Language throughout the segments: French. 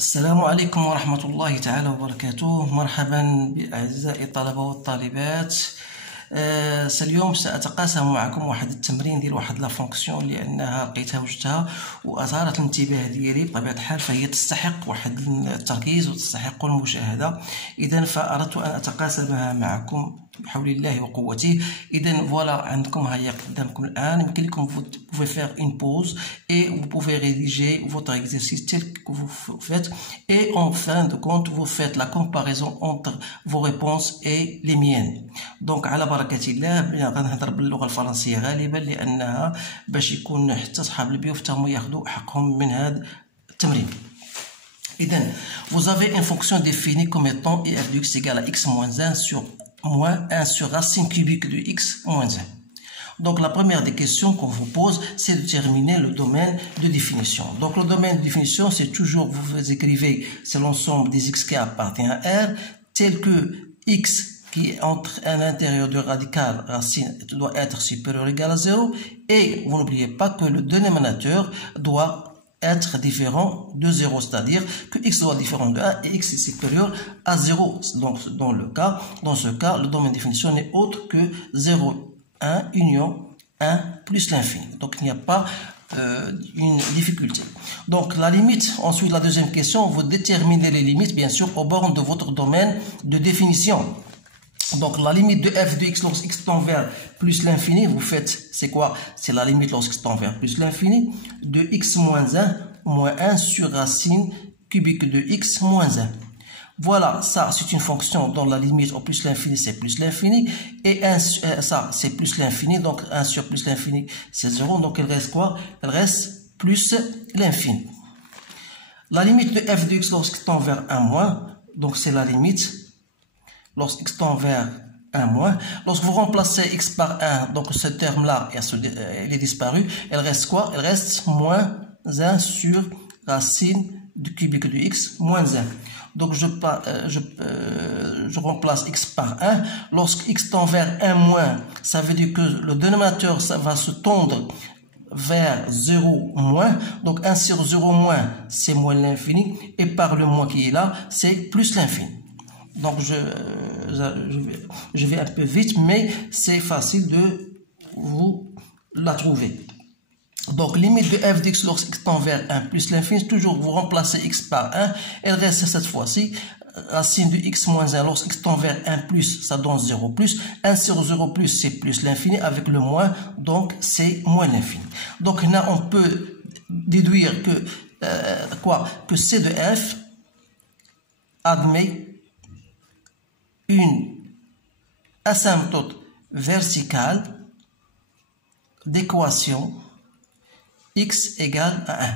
السلام عليكم ورحمة الله تعالى وبركاته. مرحبا بأعزائي الطلبة والطالبات. اليوم سأتقاسم معكم واحد التمرين ديال واحد لا فونكسيون لأنها لقيتها وجدتها وأثارت الانتباه ديالي بطبيعة الحال، فهي تستحق واحد التركيز وتستحق المشاهدة. إذا فأردت أن أتقاسمها معكم بحول الله وقوته. إذا فوالا عندكم هيا قدامكم الآن، يمكن لكم vous pouvez faire une pause et vous pouvez rédiger votre exercice tel que vous faites, et en fin de compte vous faites la comparaison entre vos réponses et les miennes. Donc على بركة الله غنهضر باللغة الفرنسية غالبا لأنها باش يكون حتى صحاب البيو حتى ياخذوا حقهم من هذا التمرين. إذا vous avez une fonction définie comme étant f de x égale à x moins 1 sur moins 1 sur racine cubique de x moins 1. Donc la première des questions qu'on vous pose, c'est de déterminer le domaine de définition. Donc le domaine de définition, c'est toujours, vous écrivez, c'est l'ensemble des x qui appartient à R, tel que x qui est entre à l'intérieur du radical racine doit être supérieur ou égal à 0, et vous n'oubliez pas que le dénominateur doit être différent de 0, c'est-à-dire que x doit être différent de 1 et x est supérieur à 0. Donc dans ce cas, le domaine de définition n'est autre que 0, 1, union 1 plus l'infini. Donc il n'y a pas une difficulté. Donc la limite, ensuite la deuxième question, vous déterminez les limites bien sûr aux bornes de votre domaine de définition. Donc la limite de f de x lorsque x tend vers plus l'infini, vous faites, c'est quoi? C'est la limite lorsque x tend vers plus l'infini de x moins 1 moins 1 sur racine cubique de x moins 1. Voilà, ça c'est une fonction dont la limite au plus l'infini c'est plus l'infini, et ça c'est plus l'infini, donc 1 sur plus l'infini c'est 0, donc il reste quoi? Il reste plus l'infini. La limite de f de x lorsque tend vers 1 moins, donc c'est la limite lorsque x tend vers 1 moins. Lorsque vous remplacez x par 1, donc ce terme-là, il est disparu. Elle reste quoi? Elle reste moins 1 sur racine du cubique de x moins 1. Donc je remplace x par 1. Lorsque x tend vers 1 moins, ça veut dire que le dénominateur ça va se tendre vers 0 moins. Donc 1 sur 0 moins, c'est moins l'infini. Et par le moins qui est là, c'est plus l'infini. Donc je vais un peu vite, mais c'est facile de vous la trouver. Donc limite de f de x lorsque x tend vers 1 plus l'infini, toujours vous remplacez x par 1, elle reste cette fois-ci racine de x moins 1 lorsque x tend vers 1 plus, ça donne 0 plus, 1 sur 0 plus c'est plus l'infini, avec le moins, donc c'est moins l'infini. Donc là on peut déduire que que c de f admet une asymptote verticale d'équation x égale à 1.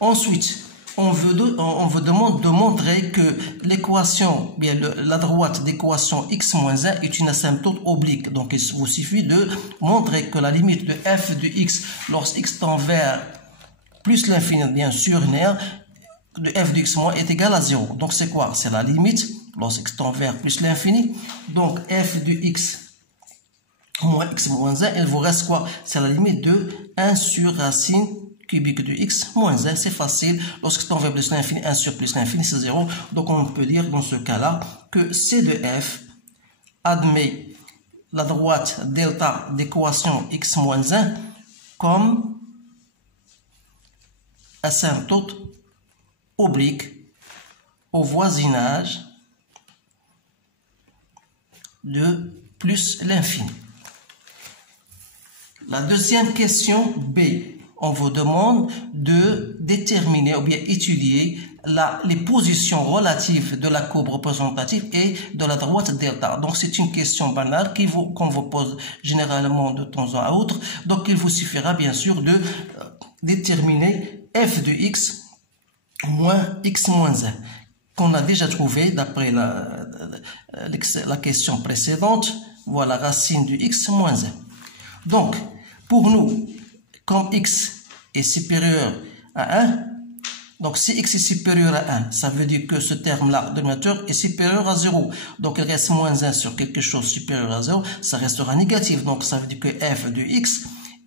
Ensuite, on vous demande de montrer que l'équation, bien la droite d'équation x moins 1 est une asymptote oblique. Donc il vous suffit de montrer que la limite de f de x lorsque x tend vers plus l'infini, bien sûr, de f de x moins est égal à 0. Donc c'est quoi? C'est la limite lorsque x tend vers plus l'infini. Donc f de x moins x moins 1, il vous reste quoi? C'est la limite de 1 sur racine cubique de x moins 1. C'est facile. Lorsque x tend vers plus l'infini, 1 sur plus l'infini, c'est 0. Donc on peut dire dans ce cas-là que c de f admet la droite delta d'équation x moins 1 comme asymptote oblique au voisinage de plus l'infini. La deuxième question B, on vous demande de déterminer ou bien étudier les positions relatives de la courbe représentative et de la droite delta. Donc c'est une question banale qu'on vous pose généralement de temps à autre. Donc il vous suffira bien sûr de déterminer f de x moins x moins 1, qu'on a déjà trouvé d'après la question précédente. Voilà, racine de x moins 1. Donc, pour nous, comme x est supérieur à 1, donc si x est supérieur à 1, ça veut dire que ce terme-là, le dénominateur, est supérieur à 0. Donc il reste moins 1 sur quelque chose supérieur à 0, ça restera négatif. Donc ça veut dire que f de x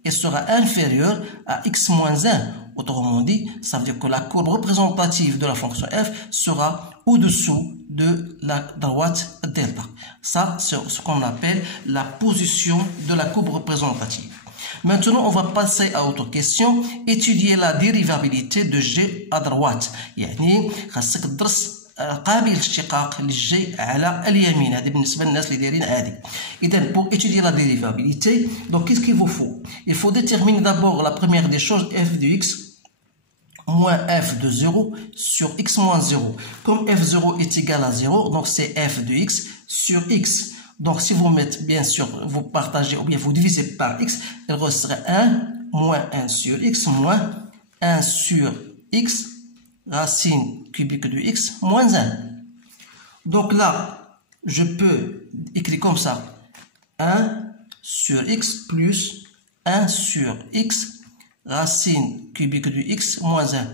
sera inférieur à x moins 1, Autrement dit, ça veut dire que la courbe représentative de la fonction f sera au-dessous de la droite delta. Ça, c'est ce qu'on appelle la position de la courbe représentative. Maintenant, on va passer à autre question. Étudier la dérivabilité de g à droite. يعني خاصك تدرس قابل اشتقاق للجي على اليمين. هذه بالنسبة للناس اللي دايرين عادي. إذا pour étudier la dérivabilité, donc qu'est-ce qu'il vous faut? Il faut déterminer d'abord la première des choses, f de x moins f de 0 sur x moins 0. Comme f0 est égal à 0, donc c'est f de x sur x. Donc si vous mettez, bien sûr, vous partagez ou bien vous divisez par x, il resterait 1 moins 1 sur x moins 1 sur x racine cubique de x moins 1. Donc là, je peux écrire comme ça 1 sur x plus 1 sur x racine cubique de x moins 1.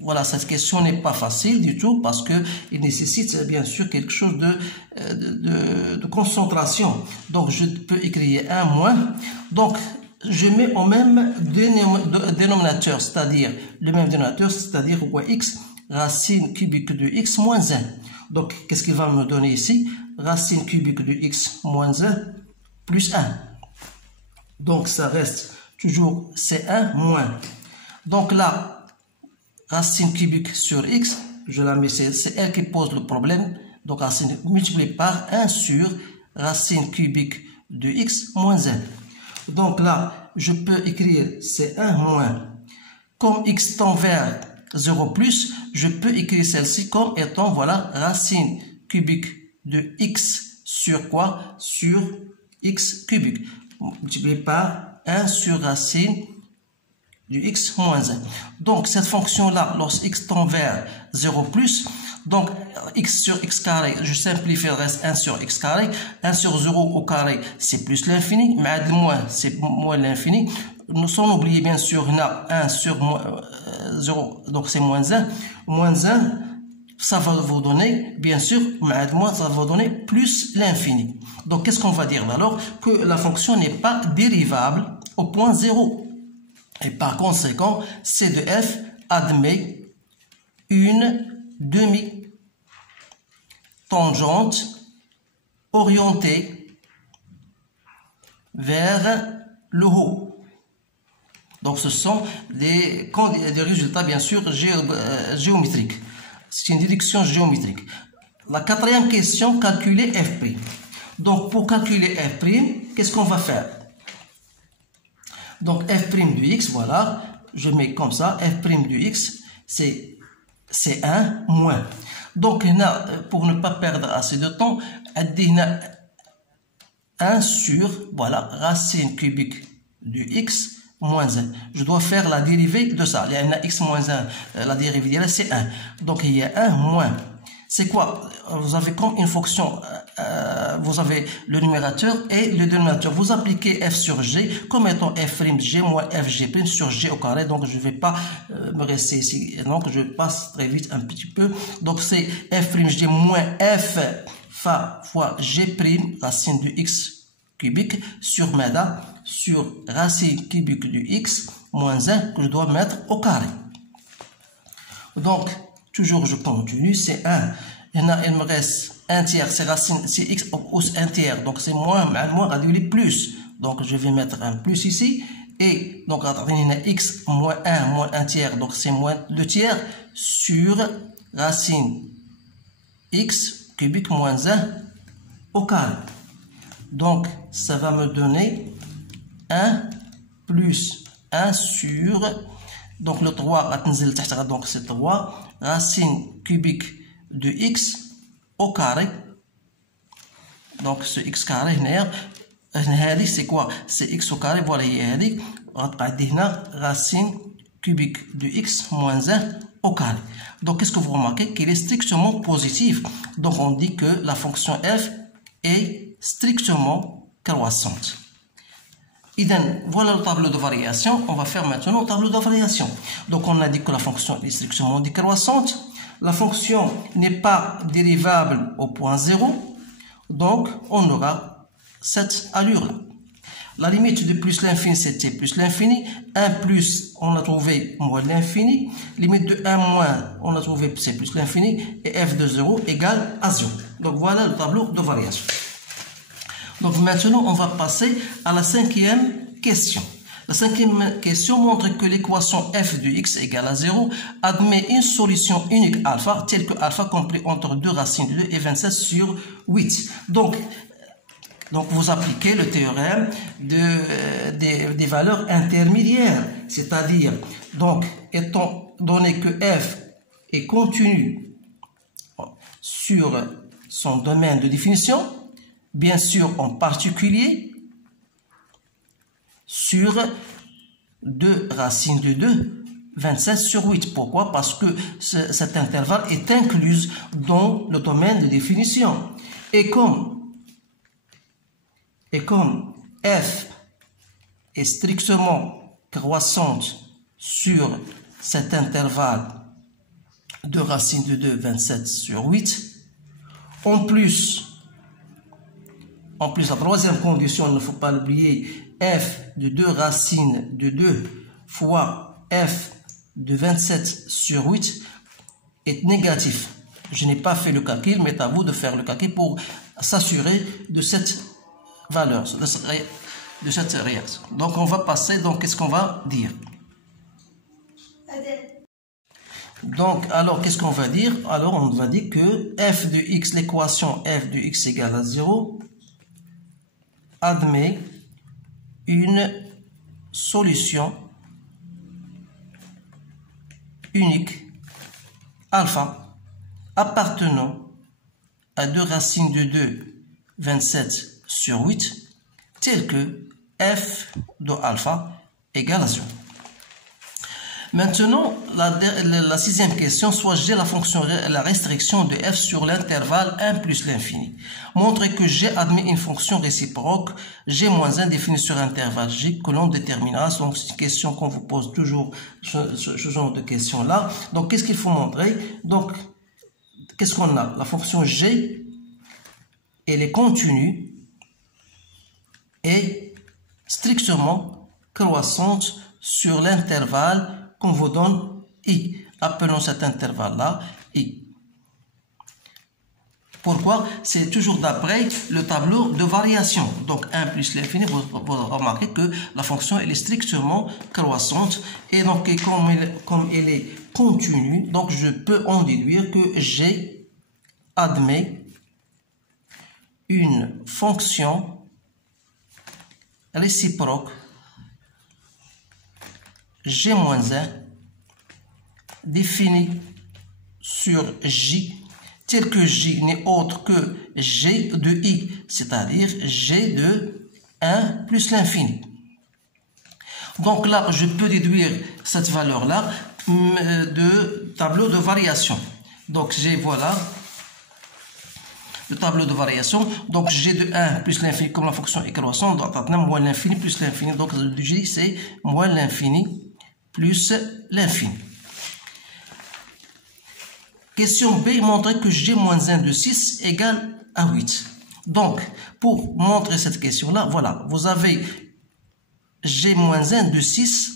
Voilà, cette question n'est pas facile du tout parce qu'il nécessite bien sûr quelque chose de concentration. Donc je peux écrire 1 moins. Donc je mets au même dénominateur, c'est-à-dire le même dénominateur, c'est-à-dire x racine cubique de x moins 1. Donc qu'est-ce qu'il va me donner ici? Racine cubique de x moins 1 plus 1. Donc ça reste toujours C1 moins. Donc là, racine cubique sur x, je la mets, c'est elle qui pose le problème. Donc racine multipliée par 1 sur racine cubique de x moins 1. Donc là, je peux écrire C1 moins. Comme x tend vers 0 plus, je peux écrire celle-ci comme étant, voilà, racine cubique de x sur quoi? Sur x cubique. Multiplié par 1 sur racine du x moins 1. Donc cette fonction-là, lorsque x tend vers 0 plus, donc x sur x carré, je simplifie, il reste 1 sur x carré. 1 sur 0 au carré, c'est plus l'infini, mais le moins, c'est moins l'infini. Sans oublier bien sûr, on a 1 sur 0, donc c'est moins 1. Moins 1, ça va vous donner, bien sûr, mais moins, ça va vous donner plus l'infini. Donc qu'est-ce qu'on va dire alors? Que la fonction n'est pas dérivable au point 0. Et par conséquent, C de f admet une demi-tangente orientée vers le haut. Donc ce sont des résultats bien sûr géométriques. C'est une direction géométrique. La quatrième question, calculer f'. Donc pour calculer f', qu'est-ce qu'on va faire? Donc f' de x, voilà, je mets comme ça, f' de x, c'est 1 moins. Donc pour ne pas perdre assez de temps, on a 1 sur, voilà, racine cubique de x moins 1. Je dois faire la dérivée de ça. Il y a x moins 1, la dérivée c'est 1. Donc il y a 1 moins. C'est quoi? Vous avez comme une fonction, vous avez le numérateur et le dénominateur. Vous appliquez f sur g comme étant f' g moins fg' sur g au carré. Donc je ne vais pas me rester ici. Donc je passe très vite un petit peu. Donc c'est f' g moins f fois g' racine de x cubique sur MEDA sur racine cubique de x moins 1 que je dois mettre au carré. Donc toujours je continue, c'est 1. Il me reste 1 tiers, c'est racine, c'est x plus 1 tiers, donc c'est moins réduit plus. Donc je vais mettre un plus ici. Et donc on a x moins 1 tiers, donc c'est moins 2 tiers sur racine x cubique moins 1 au carré. Donc ça va me donner 1 plus 1 sur, donc le 3, donc c'est 3, racine cubique de x au carré. Donc ce x carré, c'est quoi? C'est x au carré, voilà, il racine cubique de x moins 1 au carré. Donc qu'est-ce que vous remarquez? Qu'il est strictement positif. Donc on dit que la fonction f est strictement croissante. Voilà le tableau de variation. On va faire maintenant le tableau de variation. Donc on a dit que la fonction est strictement décroissante. La fonction n'est pas dérivable au point 0. Donc on aura cette allure-là. La limite de plus l'infini, c'était plus l'infini. 1 plus, on a trouvé moins l'infini. Limite de 1 moins, on a trouvé c'est plus l'infini. Et f de 0 égale à 0. Donc voilà le tableau de variation. Donc maintenant, on va passer à la cinquième question. La cinquième question montre que l'équation f de x égale à 0 admet une solution unique alpha, telle que alpha compris entre 2 racines de 2 et 27 sur 8. Donc vous appliquez le théorème des valeurs intermédiaires, c'est-à-dire, donc, étant donné que f est continu sur son domaine de définition, bien sûr en particulier sur 2 racines de 2, 27 sur 8. Pourquoi? Parce que cet intervalle est inclus dans le domaine de définition. Et comme f est strictement croissante sur cet intervalle de racines de 2, 27 sur 8, en plus, la troisième condition, il ne faut pas l'oublier, f de 2 racines de 2 fois f de 27 sur 8 est négatif. Je n'ai pas fait le calcul, mais c'est à vous de faire le calcul pour s'assurer de cette valeur, de cette réaction. Donc on va passer, donc qu'est-ce qu'on va dire? Donc alors qu'est-ce qu'on va dire? Alors on va dire que f de x, l'équation f de x égale à 0 admet une solution unique alpha appartenant à 2 racines de 2, 27 sur 8, tel que f de alpha égale à 0. Maintenant, la sixième question, soit j'ai la restriction de f sur l'intervalle 1 plus l'infini. Montrez que g admet une fonction réciproque g-1 définie sur intervalle g que l'on déterminera. Donc, c'est une question qu'on vous pose toujours, ce genre de questions-là. Donc, qu'est-ce qu'il faut montrer? Donc, qu'est-ce qu'on a? La fonction g, elle est continue et strictement croissante sur l'intervalle qu'on vous donne I. Appelons cet intervalle-là I. Pourquoi? C'est toujours d'après le tableau de variation. Donc 1 plus l'infini, vous remarquez que la fonction elle est strictement croissante. Et donc comme elle est continue, donc je peux en déduire que G admet une fonction réciproque G-1 définie sur J, tel que J n'est autre que G de I, c'est-à-dire G de 1 plus l'infini. Donc là, je peux déduire cette valeur-là de tableau de variation. Donc j'ai, voilà, le tableau de variation. Donc G de 1 plus l'infini, comme la fonction est croissante, donc maintenant moins l'infini plus l'infini. Donc le G c'est moins l'infini plus l'infini. Question B, montrer que G-1 de 6 égale à 8. Donc, pour montrer cette question-là, voilà, vous avez G-1 de 6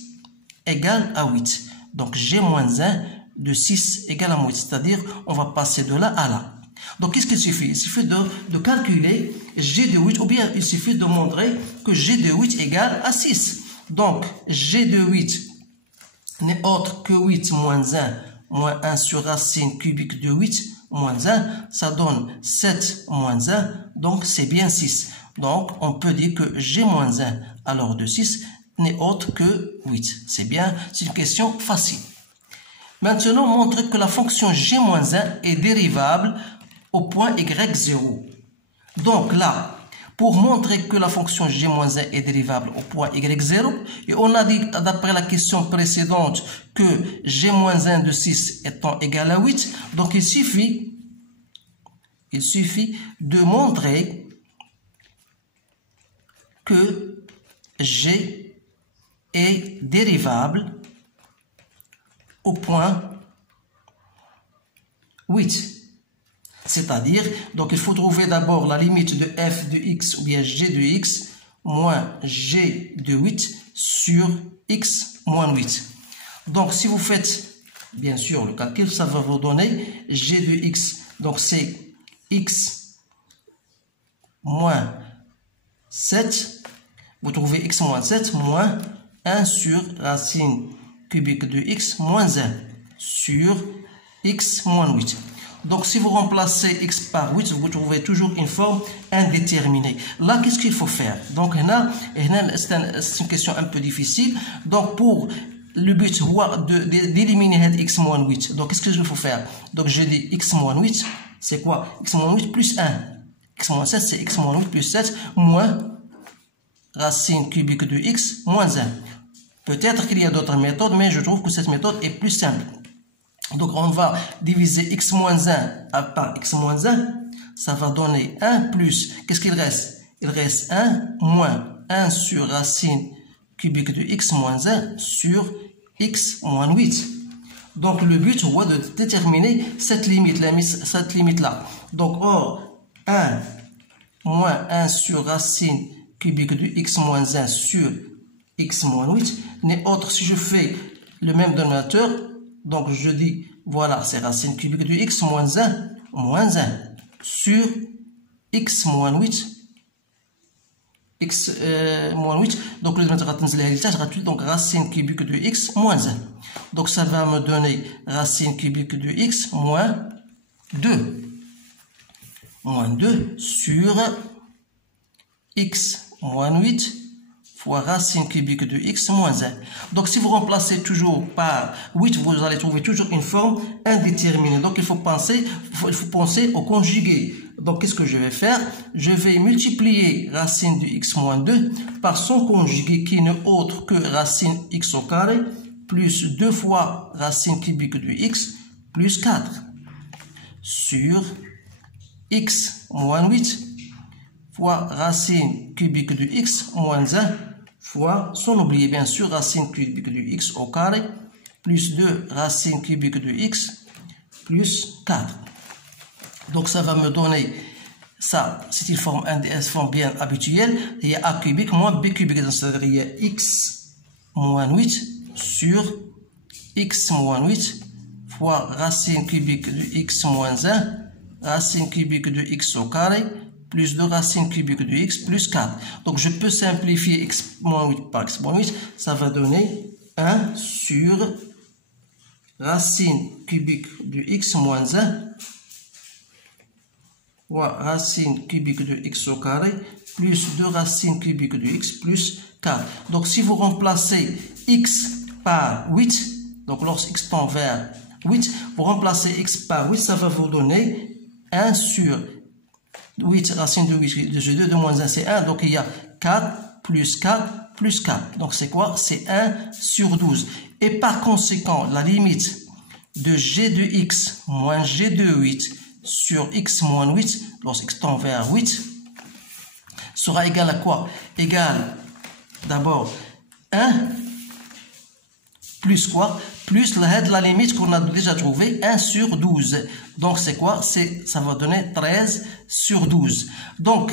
égale à 8. Donc, G-1 de 6 égale à 8. C'est-à-dire, on va passer de là à là. Donc, qu'est-ce qu'il suffit? Il suffit de calculer G de 8, ou bien il suffit de montrer que G de 8 égale à 6. Donc, G de 8 n'est autre que 8 moins 1, moins 1 sur racine cubique de 8, moins 1, ça donne 7 moins 1, donc c'est bien 6. Donc, on peut dire que G moins 1, alors de 6, n'est autre que 8. C'est bien, c'est une question facile. Maintenant, montrer que la fonction G-1 est dérivable au point Y0. Donc là, pour montrer que la fonction G-1 est dérivable au point Y0, et on a dit d'après la question précédente que G-1 de 6 étant égal à 8, donc il suffit de montrer que G est dérivable au point 8. C'est-à-dire, donc il faut trouver d'abord la limite de f de x ou bien g de x moins g de 8 sur x moins 8. Donc, si vous faites, bien sûr, le calcul, ça va vous donner g de x. Donc, c'est x moins 7. Vous trouvez x moins 7 moins 1 sur racine cubique de x moins 1 sur x moins 8. Donc, si vous remplacez x par 8, vous trouvez toujours une forme indéterminée. Là, qu'est-ce qu'il faut faire? Donc, c'est une question un peu difficile. Donc, pour le but d'éliminer x moins 8. Donc, qu'est-ce qu'il faut faire? Donc, je dis x moins 8, c'est quoi? X moins 8 plus 1. X moins 7, c'est x moins 8 plus 7 moins racine cubique de x moins 1. Peut-être qu'il y a d'autres méthodes, mais je trouve que cette méthode est plus simple. Donc, on va diviser x moins 1 par x moins 1. Ça va donner 1 plus, qu'est-ce qu'il reste? Il reste 1 moins 1 sur racine cubique de x moins 1 sur x moins 8. Donc, le but, c'est de déterminer cette limite-là. Donc, or, 1 moins 1 sur racine cubique de x moins 1 sur x moins 8 n'est autre, si je fais le même dénominateur, donc je dis, voilà, c'est racine cubique de x moins 1 sur x moins 8. X moins 8. Donc, le dénominateur, donc racine cubique de x moins 1. Donc, ça va me donner racine cubique de x moins 2. Moins 2 sur x moins 8 fois racine cubique de x moins 1. Donc, si vous remplacez toujours par 8, vous allez trouver toujours une forme indéterminée. Donc, il faut penser au conjugué. Donc, qu'est-ce que je vais faire? Je vais multiplier racine de x moins 2 par son conjugué qui n'est autre que racine x au carré plus 2 fois racine cubique de x plus 4 sur x moins 8 fois racine cubique de x moins 1 fois, sans oublier bien sûr, racine cubique de x au carré plus 2 racine cubique de x plus 4. Donc, ça va me donner, ça, c'est une forme bien habituelle. Il y a a cubique moins b cubique. C'est-à-dire, il y a x moins 8 sur x moins 8 fois racine cubique de x moins 1, racine cubique de x au carré, plus 2 racine cubique de x plus 4. Donc, je peux simplifier x moins 8 par x moins 8. Ça va donner 1 sur racine cubique de x moins 1 fois racine cubique de x au carré plus 2 racine cubique de x plus 4. Donc, si vous remplacez x par 8, donc lorsque x tend vers 8, vous remplacez x par 8, ça va vous donner 1 sur 8 racine de 8 de 2 de moins 1, c'est 1. Donc, il y a 4 plus 4 plus 4. Donc, c'est quoi? C'est 1 sur 12. Et par conséquent, la limite de g de x moins g de 8 sur x moins 8, lorsque x tend vers 8, sera égal à quoi? Égal, d'abord, 1 plus quoi? Plus la limite qu'on a déjà trouvée, 1 sur 12. Donc, c'est quoi? Ça va donner 13 sur 12. Donc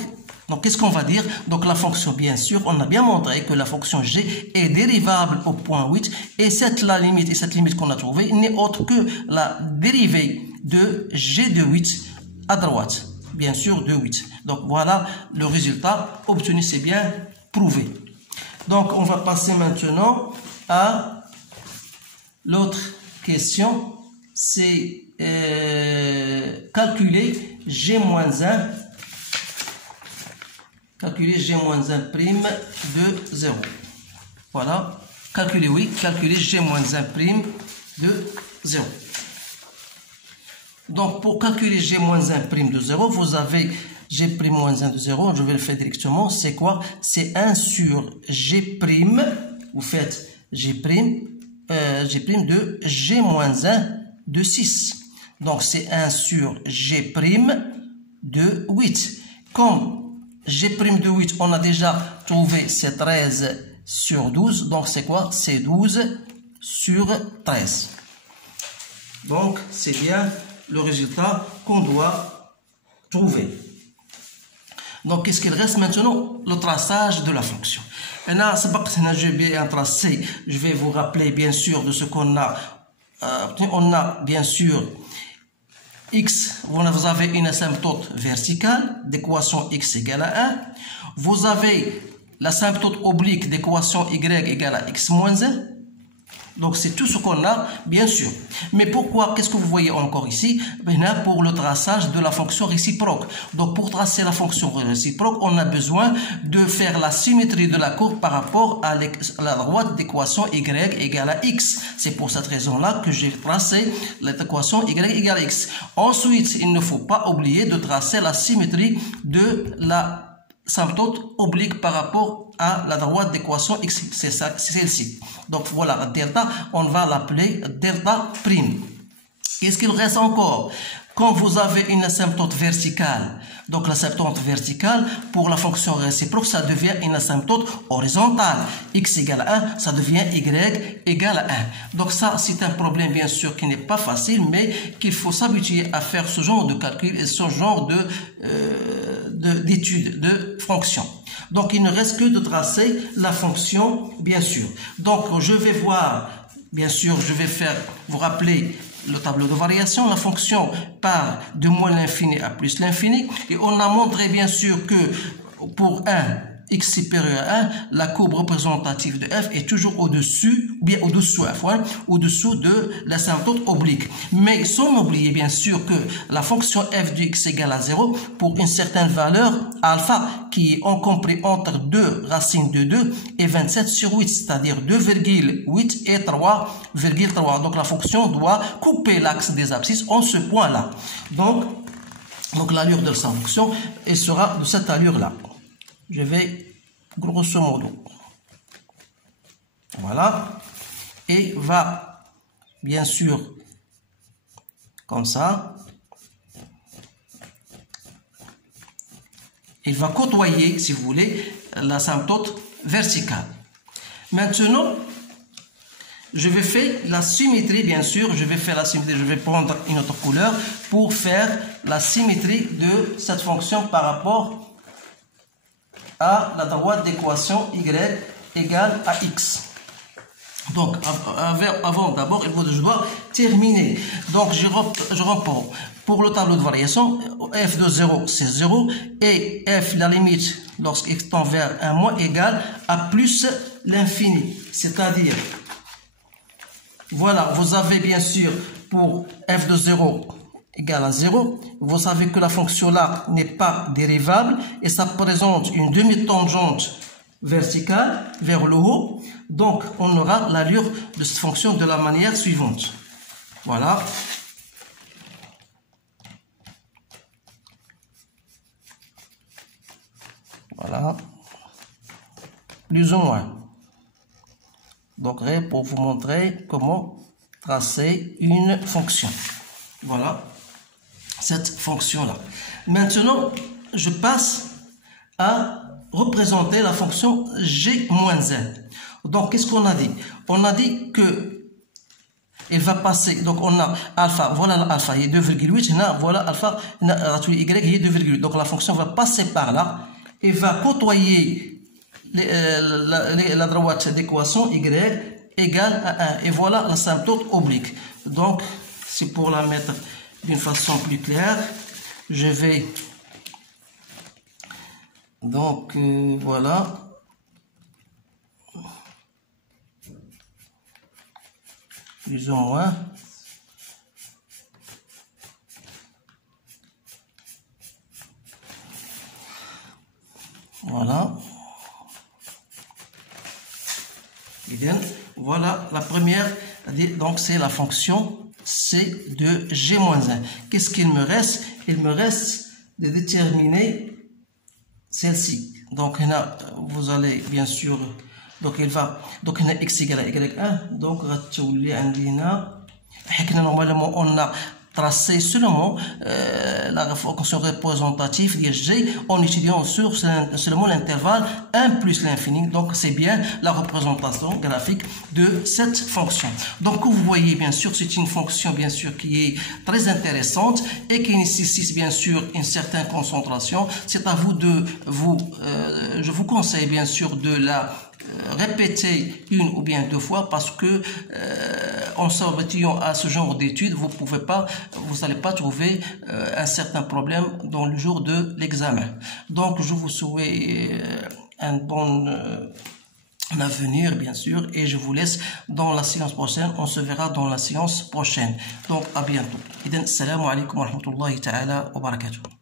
qu'est-ce qu'on va dire? Donc, la fonction, bien sûr, on a bien montré que la fonction g est dérivable au point 8. Et cette limite qu'on a trouvée n'est autre que la dérivée de g de 8 à droite. Bien sûr, de 8. Donc, voilà le résultat obtenu, c'est bien prouvé. Donc, on va passer maintenant à l'autre question, c'est calculer g-1. Calculer g-1' de 0. Voilà. Calculer g-1' de 0. Donc, pour calculer g-1' de 0, vous avez g'-1 de 0. Je vais le faire directement. C'est quoi? C'est 1 sur g'. Vous faites g' de g-1 de 6. Donc, c'est 1 sur g' de 8. Comme g' de 8, on a déjà trouvé, c'est 13 sur 12. Donc, c'est quoi? C'est 12 sur 13. Donc, c'est bien le résultat qu'on doit trouver. Donc, qu'est-ce qu'il reste maintenant? Le traçage de la fonction. Et là, je vais bien tracer. Je vais vous rappeler, bien sûr, de ce qu'on a. On a, bien sûr, x. Vous avez une asymptote verticale d'équation x égale à 1. Vous avez l'asymptote oblique d'équation y égale à x moins 1. Donc, c'est tout ce qu'on a, bien sûr. Mais pourquoi? Qu'est-ce que vous voyez encore ici? Pour le traçage de la fonction réciproque. Donc, pour tracer la fonction réciproque, on a besoin de faire la symétrie de la courbe par rapport à la droite d'équation y égale à x. C'est pour cette raison-là que j'ai tracé l'équation y égale à x. Ensuite, il ne faut pas oublier de tracer la symétrie de la asymptote oblique par rapport à la droite d'équation x, c'est celle-ci. Donc voilà, delta, on va l'appeler delta prime. Qu'est-ce qu'il reste encore? Quand vous avez une asymptote verticale, donc l'asymptote verticale, pour la fonction réciproque, ça devient une asymptote horizontale. X égale à 1, ça devient Y égale à 1. Donc ça, c'est un problème, bien sûr, qui n'est pas facile, mais qu'il faut s'habituer à faire ce genre de calcul et ce genre d'études de fonctions. Donc, il ne reste que de tracer la fonction, bien sûr. Donc, je vais voir, bien sûr, je vais faire, vous rappeler le tableau de variation. La fonction part de moins l'infini à plus l'infini. Et on a montré, bien sûr, que pour 1, x supérieur à 1, la courbe représentative de f est toujours au-dessus, ou bien au-dessous de l'asymptote oblique. Mais sans oublier bien sûr que la fonction f de x égale à 0 pour une certaine valeur alpha qui est compris entre 2 racines de 2 et 27 sur 8, c'est-à-dire 2,8 et 3,3. Donc la fonction doit couper l'axe des abscisses en ce point-là. Donc l'allure de sa fonction sera de cette allure-là. Je vais grosso modo, voilà, et va bien sûr comme ça, il va côtoyer, si vous voulez, l'asymptote verticale. Maintenant, je vais faire la symétrie, bien sûr, je vais prendre une autre couleur pour faire la symétrie de cette fonction par rapport à la droite d'équation y égale à x. Donc, d'abord, je dois terminer. Donc, je reprends. Pour le tableau de variation, f de 0, c'est 0. Et f, la limite, lorsqu'il tend vers 1 moins, égale à plus l'infini. C'est-à-dire, voilà, vous avez bien sûr, pour f de 0, égale à 0, vous savez que la fonction là n'est pas dérivable et ça présente une demi-tangente verticale vers le haut. Donc, on aura l'allure de cette fonction de la manière suivante. Voilà. Voilà. Plus ou moins. Donc, pour vous montrer comment tracer une fonction. Voilà. Cette fonction-là. Maintenant, je passe à représenter la fonction g-1. Donc, qu'est-ce qu'on a dit? On a dit que elle va passer, donc on a alpha, voilà l'alpha, il est 2,8, voilà alpha, y est 2,8. Donc, la fonction va passer par là et va côtoyer la droite d'équation y égale à 1. Et voilà l'asymptote oblique. Donc, c'est pour la mettre d'une façon plus claire, je vais donc voilà, plus ou moins, voilà, voilà la première, donc c'est la fonction C de G-1. Qu'est-ce qu'il me reste? Il me reste de déterminer celle-ci. Donc, là, vous allez bien sûr, donc il va, donc il a x égale à y1, donc normalement on a tracer seulement la fonction représentative de G en étudiant seulement l'intervalle 1 plus l'infini. Donc c'est bien la représentation graphique de cette fonction. Donc vous voyez bien sûr c'est une fonction bien sûr qui est très intéressante et qui nécessite bien sûr une certaine concentration. C'est à vous de vous, je vous conseille bien sûr de la répéter une ou bien deux fois parce que en s'habituant à ce genre d'études, vous n'allez pas trouver un certain problème dans le jour de l'examen. Donc je vous souhaite un bon avenir bien sûr et je vous laisse dans la séance prochaine. On se verra dans la séance prochaine. Donc à bientôt. Salam alaikum wa rahmatullahi ta'ala wa barakatuh.